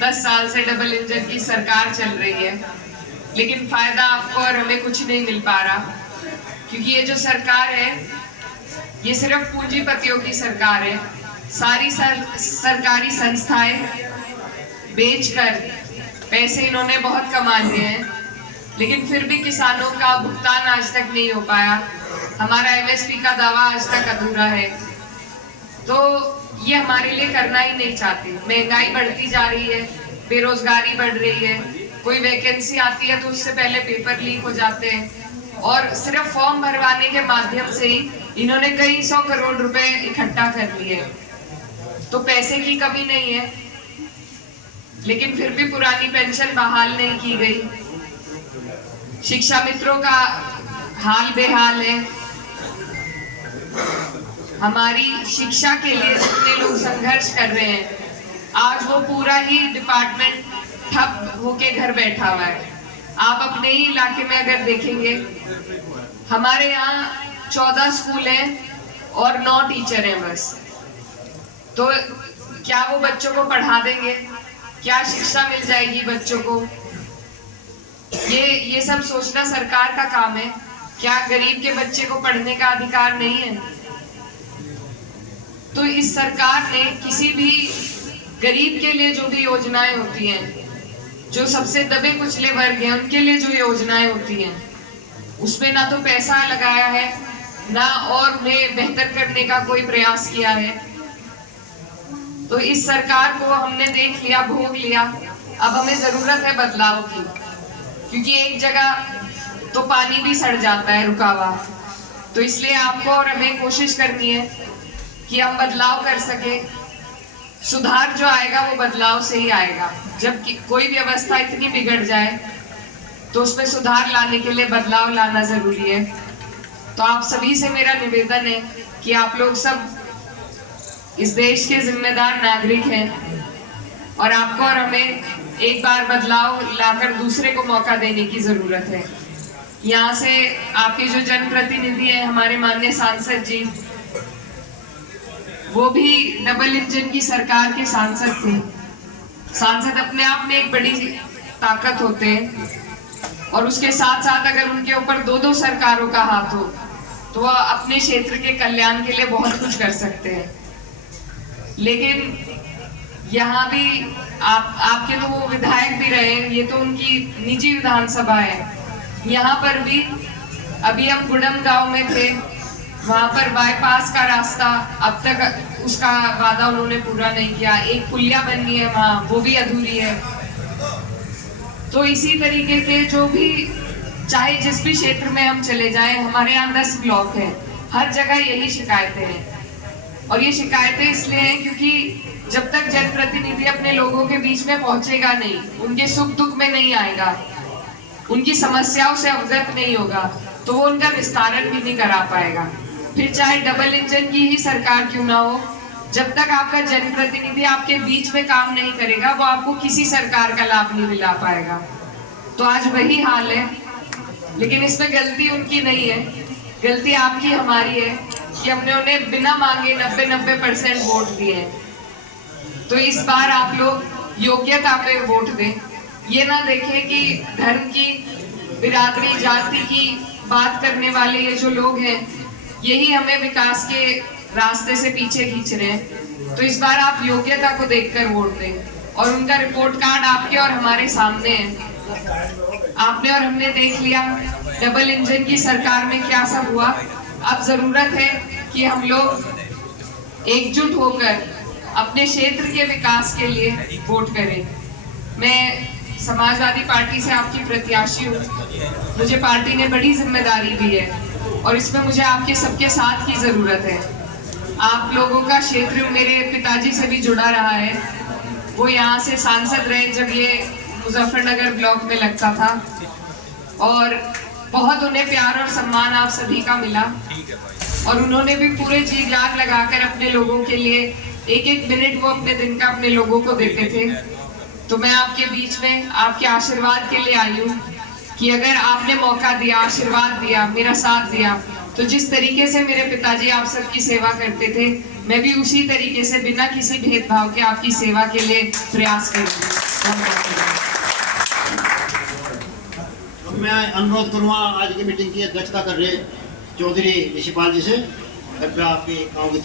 10 साल से double engine की सरकार चल रही है, लेकिन फायदा आपको और हमें कुछ नहीं मिल पा रहा, क्योंकि ये जो सरकार है ये सिर्फ पूंजीपतियों की सरकार है। सारी सरकारी संस्थाएं बेचकर पैसे इन्होंने बहुत कमा लिए हैं, लेकिन फिर भी किसानों का भुगतान आज तक नहीं हो पाया। हमारा एमएसपी का दावा आज तक अधूरा है। तो ये हमारे लिए करना ही नहीं चाहते। महंगाई बढ़ती जा रही है, बेरोजगारी बढ़ रही है, कोई वैकेंसी आती है तो उससे पहले पेपर लीक हो जाते हैं, और सिर्फ फॉर्म भरवाने के माध्यम से ही इन्होंने कई 100 करोड़ रुपए इकट्ठा कर लिए। तो पैसे की कमी नहीं है, लेकिन फिर भी पुरानी पेंशन बहाल नहीं की गई। शिक्षा मित्रों का हाल बेहाल है। हमारी शिक्षा के लिए जितने लोग संघर्ष कर रहे हैं, आज वो पूरा ही डिपार्टमेंट ठप होके घर बैठा हुआ है। आप अपने ही इलाके में अगर देखेंगे, हमारे यहाँ 14 स्कूल हैं और 9 टीचर हैं बस। तो क्या वो बच्चों को पढ़ा देंगे? क्या शिक्षा मिल जाएगी बच्चों को? ये सब सोचना सरकार का काम है। क्या गरीब के बच्चे को पढ़ने का अधिकार नहीं है? तो इस सरकार ने किसी भी गरीब के लिए जो भी योजनाएं होती हैं, जो सबसे दबे कुचले वर्ग हैं उनके लिए जो योजनाएं होती हैं, उसमें ना तो पैसा लगाया है, ना और उन्हें बेहतर करने का कोई प्रयास किया है। तो इस सरकार को हमने देख लिया, भोग लिया। अब हमें जरूरत है बदलाव की, क्योंकि एक जगह तो पानी भी सड़ जाता है रुका हुआ। तो इसलिए आपको और हमें कोशिश करनी है कि हम बदलाव कर सके। सुधार जो आएगा वो बदलाव से ही आएगा। जब कोई व्यवस्था इतनी बिगड़ जाए तो उसमें सुधार लाने के लिए बदलाव लाना जरूरी है। तो आप सभी से मेरा निवेदन है कि आप लोग सब इस देश के जिम्मेदार नागरिक हैं, और आपको और हमें एक बार बदलाव लाकर दूसरे को मौका देने की जरूरत है। यहाँ से आपके जो जनप्रतिनिधि हैं, हमारे माननीय सांसद जी, वो भी डबल इंजन की सरकार के सांसद थे। सांसद अपने आप में एक बड़ी ताकत होते हैं, और उसके साथ साथ अगर उनके ऊपर 2-2 सरकारों का हाथ हो तो वह अपने क्षेत्र के कल्याण के लिए बहुत कुछ कर सकते हैं। लेकिन यहाँ भी आपके तो वो विधायक भी रहे, ये तो उनकी निजी विधानसभा है। यहाँ पर भी अभी हम गुड़म गांव में थे, वहां पर बाईपास का रास्ता अब तक उसका वादा उन्होंने पूरा नहीं किया। एक पुलिया बननी है वहां, वो भी अधूरी है। तो इसी तरीके के जो भी, चाहे जिस भी क्षेत्र में हम चले जाएं, हमारे यहाँ 10 ब्लॉक हैं, हर जगह यही शिकायतें हैं। और ये शिकायतें इसलिए हैं क्योंकि जब तक जनप्रतिनिधि अपने लोगों के बीच में पहुंचेगा नहीं, उनके सुख दुख में नहीं आएगा, उनकी समस्याओं से अवगत नहीं होगा, तो वो उनका विस्तारण भी नहीं करा पाएगा। फिर चाहे डबल इंजन की ही सरकार क्यों ना हो, जब तक आपका जनप्रतिनिधि आपके बीच में काम नहीं करेगा, वो आपको किसी सरकार का लाभ नहीं दिला पाएगा। तो आज वही हाल है, लेकिन इसमें गलती उनकी नहीं है, गलती आपकी हमारी है कि हमने उन्हें बिना मांगे 90% वोट दिए। तो इस बार आप लोग योग्यता पे वोट दें। ये ना देखें कि धर्म की, बिरादरी, जाति की बात करने वाले ये जो लोग हैं, यही हमें विकास के रास्ते से पीछे खींच रहे हैं। तो इस बार आप योग्यता को देखकर वोट दें, और उनका रिपोर्ट कार्ड आपके और हमारे सामने है। आपने और हमने देख लिया डबल इंजन की सरकार में क्या सब हुआ। अब जरूरत है कि हम लोग एकजुट होकर अपने क्षेत्र के विकास के लिए वोट करें। मैं समाजवादी पार्टी से आपकी प्रत्याशी हूँ। मुझे पार्टी ने बड़ी जिम्मेदारी दी है, और इसमें मुझे आपके सबके साथ की जरूरत है। आप लोगों का क्षेत्र मेरे पिताजी से भी जुड़ा रहा है। वो यहाँ से सांसद रहे जब ये मुजफ्फरनगर ब्लॉक में लगता था, और बहुत उन्हें प्यार और सम्मान आप सभी का मिला, और उन्होंने भी पूरे जी जान लगाकर अपने लोगों के लिए एक मिनट वो अपने दिन का अपने लोगों को देते थे। तो मैं आपके बीच में आपके आशीर्वाद के लिए आई हूँ कि अगर आपने मौका दिया, आशीर्वाद दिया, मेरा साथ दिया, तो जिस तरीके से मेरे पिताजी आप सबकी सेवा करते थे, मैं भी उसी तरीके से बिना किसी भेदभाव के आपकी सेवा के लिए प्रयास करूँगी। अब मैं अनुरोध करूँगा आज की मीटिंग की अध्यक्षता कर रहे चौधरी ऋषिपाल जी से, कृपया आपके गाँव की